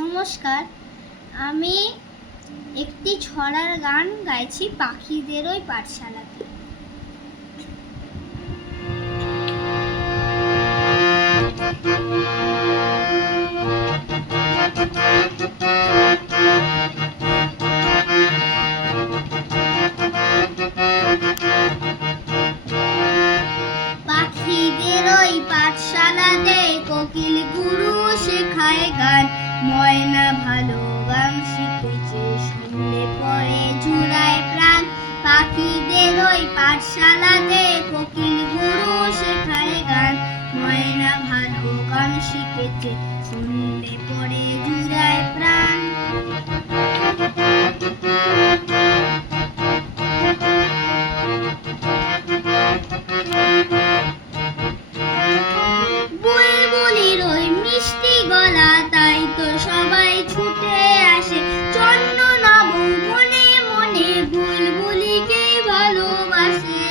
নমস্কার। আমি একটি ছড়ার গান গাইছি পাখিদের ওই পাঠশালাতে। পাখিদের ওই পাঠশালাতে কোকিল গুরু শেখায় গান, ময়না ভালো গান শিখেছে, শুনলে পরে জুড়ায় প্রাণ। পাখিদের ওই পাঠশালাতে কোকিল গুরু শেখায় গান, ময়না ভালো গান শিখেছে, শুনলে পরে জুড়ায় প্রাণ। বুলবুলির ওই মিষ্টি গলা, তাই তো সবাই ছুটে আসে, চন্দনবাবু মনে মনে বুলবুলিকে ভালোবাসে।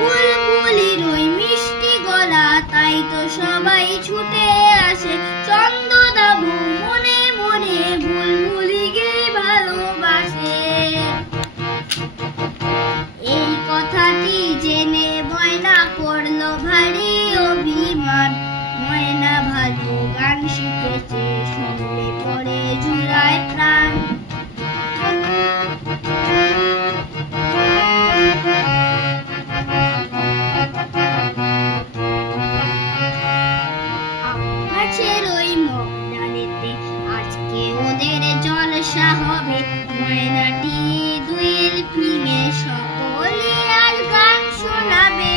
বুলবুলির ওই মিষ্টি গলা, তাই তো সবাই ছুটে আসে, চন্দনবাবু মনে মনে বুলবুলিকে ভালোবাসে। এই কথাটি জেনে ময়না করলো ভারী অভিমান, ময়না ভালো গান শিখেছে, শুনলে পরে জুড়ায় প্রাণ। গাছের ওই মগডালেতে আজকে ওদের জলসা হবে, ময়নাটি দুইল ফিঙে সকলে আর গান শোনাবে।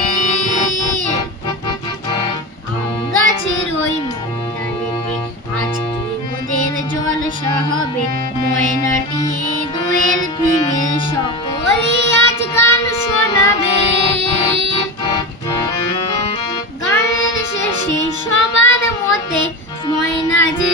গাছের ওই মগডালেতে আজকে ওদের জলসা হবে, ময়নাটি দুইল ফিঙে সকলে আজ গান শোনাবে। গানের শেষে সবার মতে ময়না যে